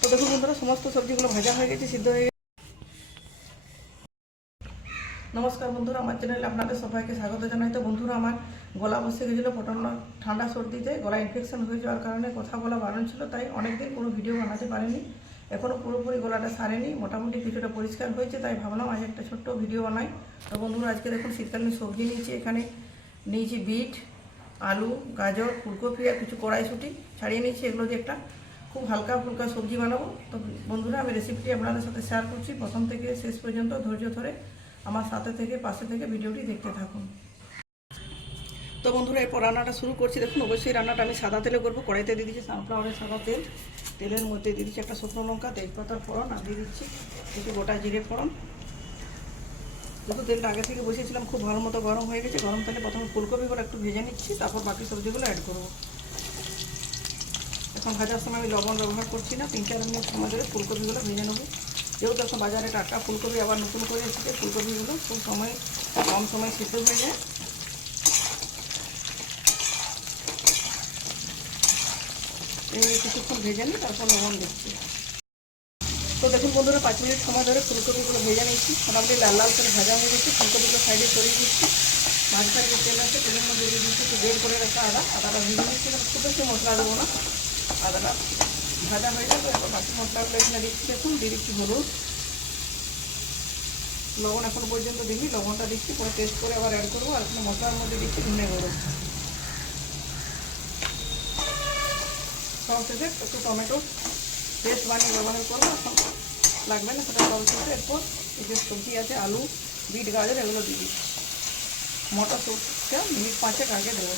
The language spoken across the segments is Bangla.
তো দেখুন বন্ধুরা, সমস্ত সবজিগুলো ভাজা হয়ে গেছে, সিদ্ধ হয়ে গেছে। নমস্কার বন্ধুরা, আমার চ্যানেলে আপনাদের সবাইকে স্বাগত জানাই। তো বন্ধুরা, আমার গলা বসে গেছিলো প্রচণ্ড ঠান্ডা সর্দিতে, গলা ইনফেকশন হয়ে যাওয়ার কারণে কথা বলা বারণ ছিল, তাই অনেকদিন কোনো ভিডিও বানাতে পারিনি। এখনও পুরোপুরি গলাটা সারেনি, মোটামুটি কিছুটা পরিষ্কার হয়েছে, তাই ভাবলাম আজ একটা ছোট্ট ভিডিও বানাই। তো বন্ধুরা, আজকে দেখুন শীতকালীন সবজি নিয়েছি। এখানে নিয়েছি বিট, আলু, গাজর, ফুলকপি আর কিছু কড়াইশুঁটি ছাড়িয়ে নিয়েছি। এগুলো দিয়ে একটা খুব হালকা ফুলকা সবজি বানাবো। তো বন্ধুরা, আমি রেসিপিটি আপনাদের সাথে শেয়ার করছি। প্রথম থেকে শেষ পর্যন্ত ধৈর্য ধরে আমার সাথে থেকে পাশে থেকে ভিডিওটি দেখতে থাকুন। তো বন্ধুরা, এরপর রান্নাটা শুরু করছি। দেখুন, অবশ্যই রান্নাটা আমি সাদা তেলে করবো। কড়াইতে দিয়ে দিচ্ছি সানফ্লাওয়ারের সাদা তেল। তেলের মধ্যে দিয়ে দিচ্ছি একটা শুকনো লঙ্কা, তেজপাতার ফোড়ন, আর দিয়ে দিচ্ছি একটু গোটা জিরে ফোড়ন। যেহেতু তেলটা আগে থেকে বসিয়েছিলাম, খুব ভালো মতো গরম হয়ে গেছে। গরম তেলে প্রথমে ফুলকপিগুলো একটু ভেজে নিচ্ছি, তারপর বাকি সবজিগুলো অ্যাড করবো। এখন ভাজার সময় আমি লবণ ব্যবহার করছি না, 3-4 মিনিট সময় ধরে ফুলকপিগুলো ভেজে নেবো। যেহেতু এখন বাজারে টাটকা ফুলকপি আবার নতুন করে এসেছে, ফুলকপিগুলো খুব কম সময় সিদ্ধ হয়ে যায়। এবারে কিছুক্ষণ ভেজে নিই, তারপর লবণ দিচ্ছি। তো দেখুন বন্ধুরা, 5 মিনিট সময় ধরে ফুলকপিগুলো ভেজে নিচ্ছি। মোটামুটি লাল লাল করে ভাজা হয়ে গেছে। ফুলকপিগুলো সাইডে সরিয়ে দিচ্ছি। মাঝখানে যে তেল আছে, তেলের মধ্যে দিয়ে দিচ্ছি একটু বের করে রাখা আদাটা ভেজে নিচ্ছি। খুব বেশি মশলা দেবো না, আদাটা ভাজা হয়ে যাবে। এবার বাকি মশলাগুলো এখানে দিচ্ছি। দেখুন, দিয়ে দিচ্ছি হলুদ, লবণ এখন পর্যন্ত দিই, লবণটা দিচ্ছি, পরে টেস্ট করে আবার অ্যাড করবো। আর এখানে মশলার মধ্যে দিচ্ছি ধনে গুঁড়ো। সব শেষে একটু টমেটো পেস্ট বানিয়ে ব্যবহার করবো, এখন লাগবে না সেটা সব শেষে। এরপর এই যে সবজি আছে, আলু, বিট, গাজর, এগুলো দিয়ে দিচ্ছি। মটর সবজিটা মিনিট 5 আগে দেবো।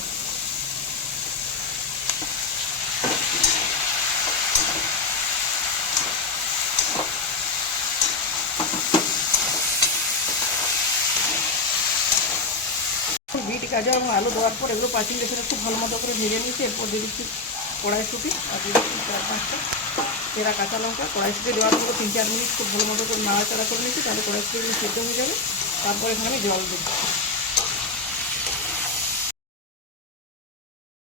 বিট, গাজর এবং আলু দেওয়ার পর এগুলো 5 মিনিট খুব ভালো মতো করে ভেজে নিচ্ছি। এরপর দিয়ে দিচ্ছি কড়াইশুঁটি, আর দিয়ে দিচ্ছি 4-5টা চেরা কাঁচা লঙ্কা। কড়াইশুঁটি দেওয়ার পর 3-4 মিনিট খুব ভালো মতো করে নাড়াচাড়া করে নিচ্ছি, তাহলে কড়াইশুঁটিগুলো সিদ্ধ হয়ে যাবে। তারপর এখানে আমি জল দিচ্ছি।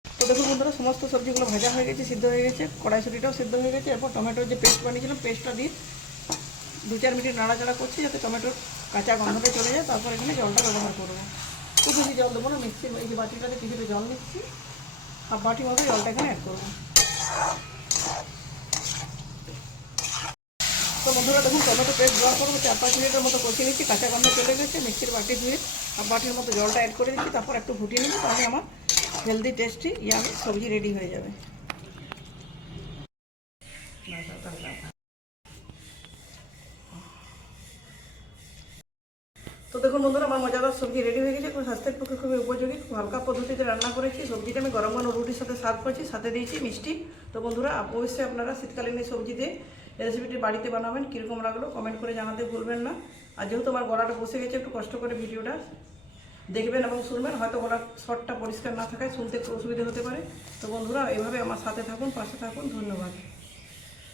তো দেখুন বন্ধুরা, সমস্ত সবজিগুলো ভাজা হয়ে গেছে, সিদ্ধ হয়ে গেছে, কড়াইশুঁটিটাও সিদ্ধ হয়ে গেছে। এরপর টমেটোর যে পেস্ট বানিয়েছিলাম, পেস্টটা দিয়ে 2-4 মিনিট নাড়াচাড়া করছি, যাতে টমেটোর কাঁচা গন্ধটা চলে যায়। তারপর এখানে জলটা ব্যবহার করবো। খুব বেশি জল দেবো না, মিক্সির এই যে বাটিটাতে কিছুটা জল নিচ্ছি, হাফ বাটি মতো জলটা এখানে অ্যাড করবো। তো বন্ধুরা দেখুন, টমেটো পেস্ট দেওয়ার পর 4-5 মিনিটের মতো কষিয়ে নিচ্ছি। কাঁচা গন্ধ চলে গেছে। মিক্সির বাটি ধুয়ে হাফ বাটির মতো জলটা অ্যাড করে দিচ্ছি, তারপর একটু ফুটিয়ে নিচ্ছি। তাহলে আমার হেলদি টেস্টি ইয়ামি সবজি রেডি হয়ে যাবে। তো দেখুন বন্ধুরা, আমার মজাদার সবজি রেডি হয়ে গেছে। খুব স্বাস্থ্যের পক্ষে খুবই উপযোগী, খুব হালকা পদ্ধতিতে রান্না করেছি। সবজিটা আমি গরম গরম রুটির সাথে সার্ভ করছি, সাথে দিয়েছি মিষ্টি। তো বন্ধুরা, অবশ্যই আপনারা শীতকালীন এই সবজি দিয়ে রেসিপিটি বাড়িতে বানাবেন। কীরকম লাগলো কমেন্ট করে জানাতে ভুলবেন না। আর যেহেতু আমার গলাটা বসে গেছে, একটু কষ্ট করে ভিডিওটা দেখবেন এবং শুনবেন। হয়তো গলার শটটা পরিষ্কার না থাকায় শুনতে একটু অসুবিধা হতে পারে। তো বন্ধুরা, এইভাবে আমার সাথে থাকুন, পাশে থাকুন। ধন্যবাদ।